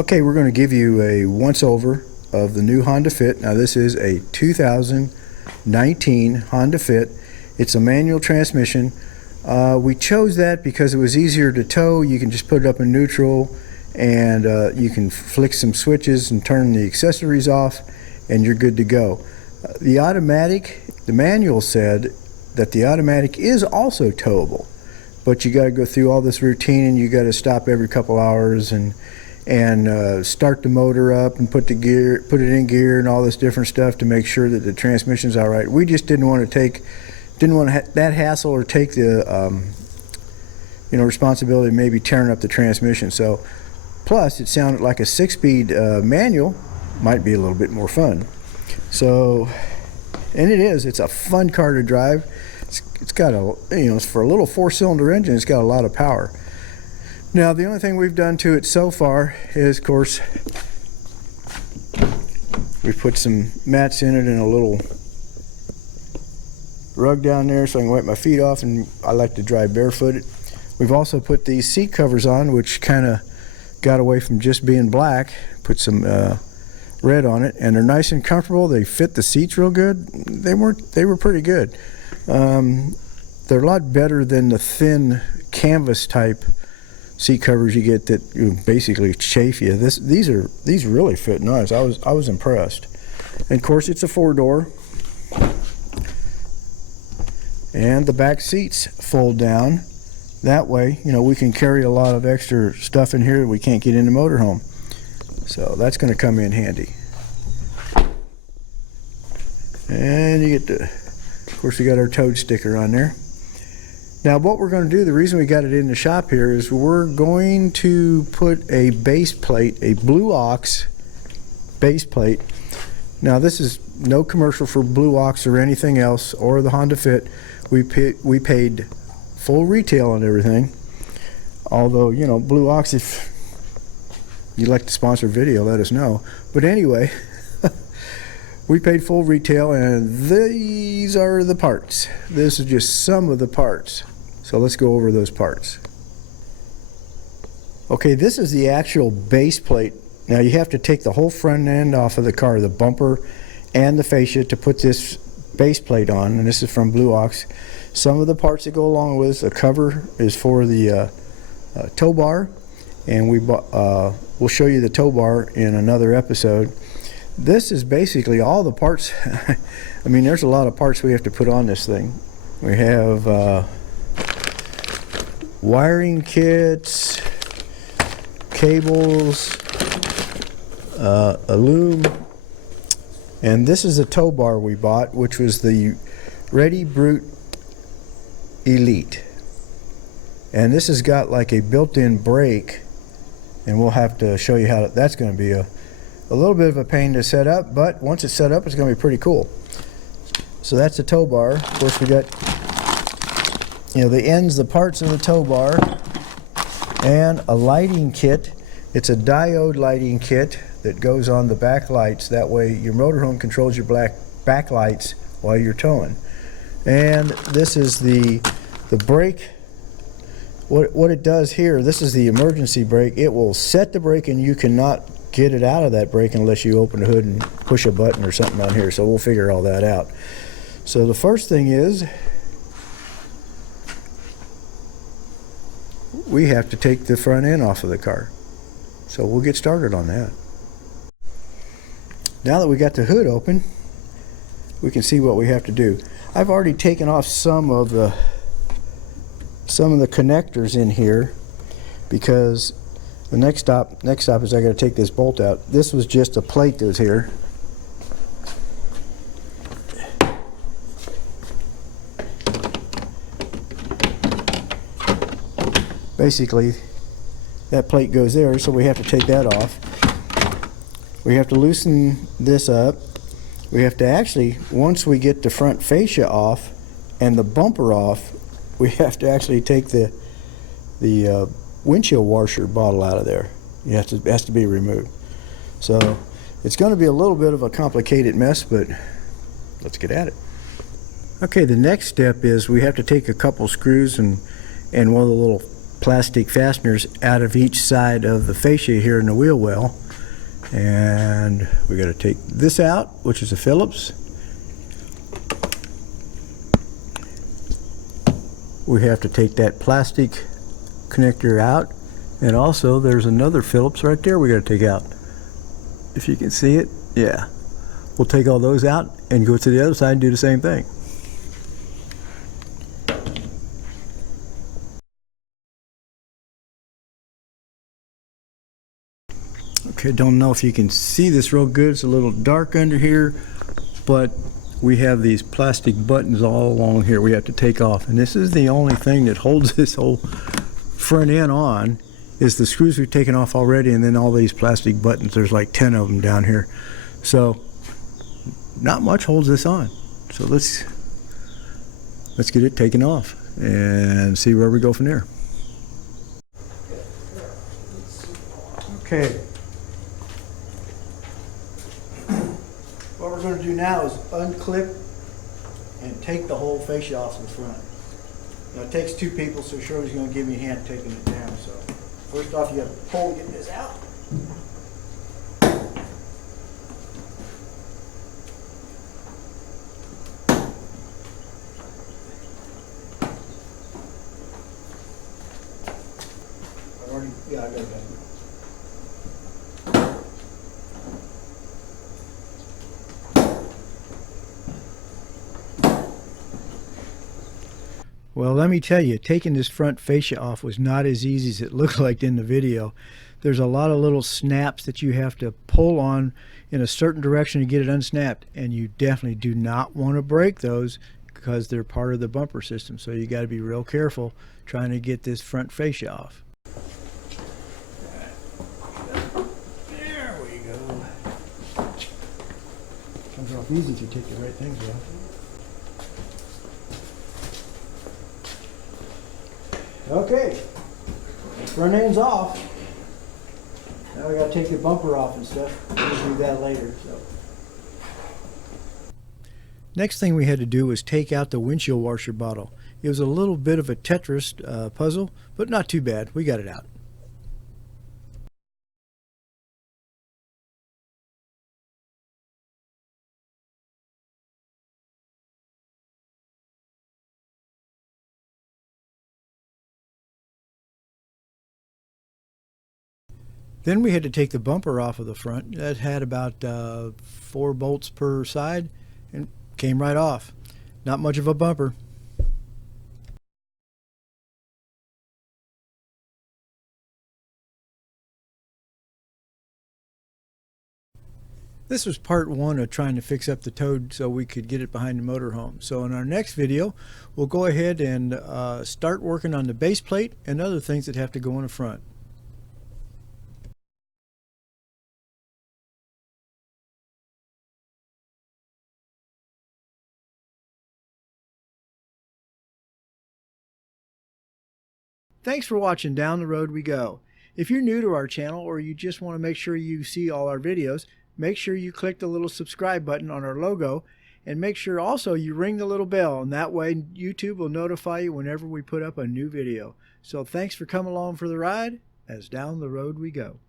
Okay, we're going to give you a once over of the new Honda Fit. Now this is a 2019 Honda Fit. It's a manual transmission. We chose that because it was easier to tow. You can just put it up in neutral and you can flick some switches and turn the accessories off and you're good to go. The automatic, the manual said that the automatic is also towable, but you got to go through all this routine and you got to stop every couple hours and start the motor up and put it in gear and all this different stuff to make sure that the transmission's all right. We just didn't want to that hassle or take the responsibility of maybe tearing up the transmission. So plus it sounded like a 6-speed manual might be a little bit more fun. So, and it's a fun car to drive. It's got a, for a little 4-cylinder engine, it's got a lot of power. Now the only thing we've done to it so far is, of course, we put some mats in it and a little rug down there so I can wipe my feet off, and I like to drive barefooted. We've also put these seat covers on, which kind of got away from just being black, put some red on it, and they're nice and comfortable. They fit the seats real good. They were pretty good. They're a lot better than the thin canvas type seat covers you get that basically chafe you. These really fit nice. I was impressed. And of course it's a 4-door, and the back seats fold down. That way, we can carry a lot of extra stuff in here that we can't get in the motorhome. So that's going to come in handy. And you get of course we got our toad sticker on there. Now what we're going to do, the reason we got it in the shop here, is we're going to put a base plate, a Blue Ox base plate. Now this is no commercial for Blue Ox or anything else, or the Honda Fit. We paid full retail on everything. Although, Blue Ox, if you'd like to sponsor a video, let us know. But anyway, we paid full retail, and these are the parts. This is just some of the parts. So let's go over those parts. Okay, this is the actual base plate. Now you have to take the whole front end off of the car, the bumper and the fascia, to put this base plate on, and this is from Blue Ox. Some of the parts that go along with the cover is for the tow bar, and we'll show you the tow bar in another episode. This is basically all the parts. I mean, there's a lot of parts we have to put on this thing. We have wiring kits, cables, a loom, and this is a tow bar we bought, which was the Ready Brute Elite, and this has got like a built-in brake, and we'll have to show you how that's going to be a little bit of a pain to set up, but once it's set up it's going to be pretty cool. So that's the tow bar. Of course we got the ends, the parts of the tow bar, and a lighting kit. It's a diode lighting kit that goes on the back lights. That way your motorhome controls your back lights while you're towing. And this is the brake. What it does here, this is the emergency brake. It will set the brake, and you cannot get it out of that brake unless you open the hood and push a button or something on here. So we'll figure all that out. So the first thing is we have to take the front end off of the car. So we'll get started on that. Now that we got the hood open, we can see what we have to do. I've already taken off some of the connectors in here, because the next stop is I got to take this bolt out. This was just a plate that was here. Basically, that plate goes there, so we have to take that off. We have to loosen this up. We have to actually, once we get the front fascia off and the bumper off, we have to actually take the windshield washer bottle out of there. It has to be removed. So it's going to be a little bit of a complicated mess, but let's get at it. Okay, the next step is we have to take a couple screws and one of the little plastic fasteners out of each side of the fascia here in the wheel well. And we got to take this out, which is a Phillips. We have to take that plastic connector out, and also there's another Phillips right there we got to take out. If you can see it, yeah. We'll take all those out and go to the other side and do the same thing. Okay, don't know if you can see this real good. It's a little dark under here, but we have these plastic buttons all along here we have to take off, and this is the only thing that holds this whole front end on, is the screws we've taken off already, and then all these plastic buttons. There's like 10 of them down here, so not much holds this on. So let's get it taken off and see where we go from there. Okay. What we're going to do now is unclip and take the whole fascia off the front. Now it takes 2 people, so Shirley's going to give me a hand taking it down. So first off, you got to pull, get this out. Yeah, I got it done. Well, let me tell you, taking this front fascia off was not as easy as it looked like in the video. There's a lot of little snaps that you have to pull on in a certain direction to get it unsnapped, and you definitely do not want to break those because they're part of the bumper system. So you got to be real careful trying to get this front fascia off. There we go. Comes off easy if you take the right things off. Okay, front end's off. Now we gotta take the bumper off and stuff. We'll do that later. So. Next thing we had to do was take out the windshield washer bottle. It was a little bit of a Tetris puzzle, but not too bad. We got it out. Then we had to take the bumper off of the front. That had about 4 bolts per side and came right off. Not much of a bumper. This was part 1 of trying to fix up the Toad so we could get it behind the motorhome. So in our next video, we'll go ahead and start working on the base plate and other things that have to go in the front. Thanks for watching Down the Road We Go. If you're new to our channel or you just want to make sure you see all our videos, make sure you click the little subscribe button on our logo, and make sure also you ring the little bell, and that way YouTube will notify you whenever we put up a new video. So thanks for coming along for the ride as Down the Road We Go.